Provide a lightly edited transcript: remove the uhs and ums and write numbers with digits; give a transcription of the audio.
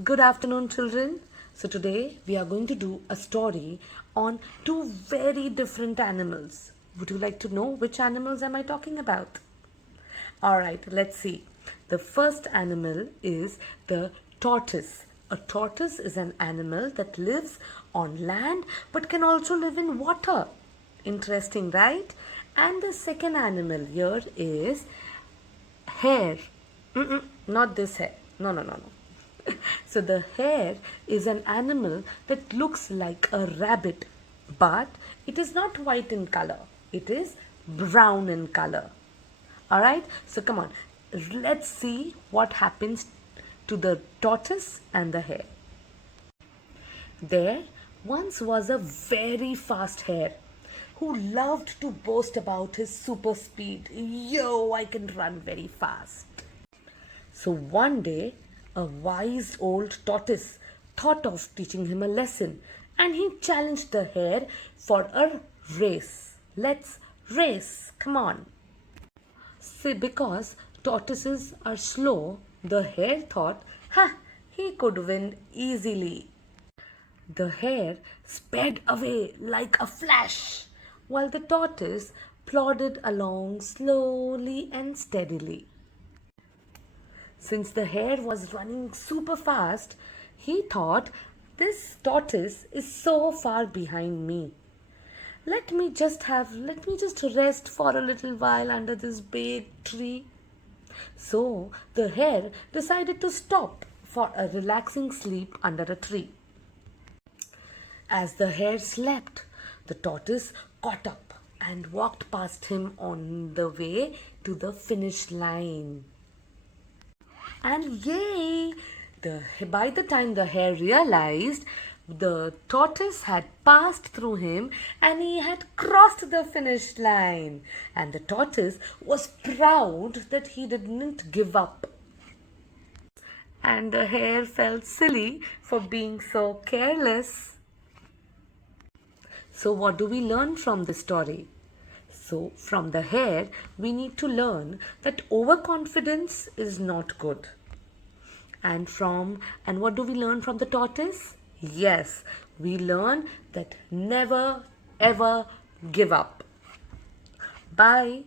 Good afternoon, children. So, today we are going to do a story on two very different animals. Would you like to know which animals am I talking about? Alright, let's see. The first animal is the tortoise. A tortoise is an animal that lives on land but can also live in water. Interesting, right? And the second animal here is hare. Not this hare. No. So the hare is an animal that looks like a rabbit, but it is not white in color. It is brown in color. Alright, so come on. Let's see what happens to the tortoise and the hare. There once was a very fast hare who loved to boast about his super speed. Yo, I can run very fast. So one day, a wise old tortoise thought of teaching him a lesson, and he challenged the hare for a race. Let's race, come on. See, because tortoises are slow, the hare thought, he could win easily. The hare sped away like a flash, while the tortoise plodded along slowly and steadily. Since the hare was running super fast, he thought, this tortoise is so far behind me. Let me just rest for a little while under this big tree. So the hare decided to stop for a relaxing sleep under a tree. As the hare slept, the tortoise caught up and walked past him on the way to the finish line. And yay! By the time the hare realized, the tortoise had passed through him and he had crossed the finish line. And the tortoise was proud that he didn't give up. And the hare felt silly for being so careless. So what do we learn from this story? So from the hare, we need to learn that overconfidence is not good. And what do we learn from the tortoise? Yes, we learn that never ever give up. Bye.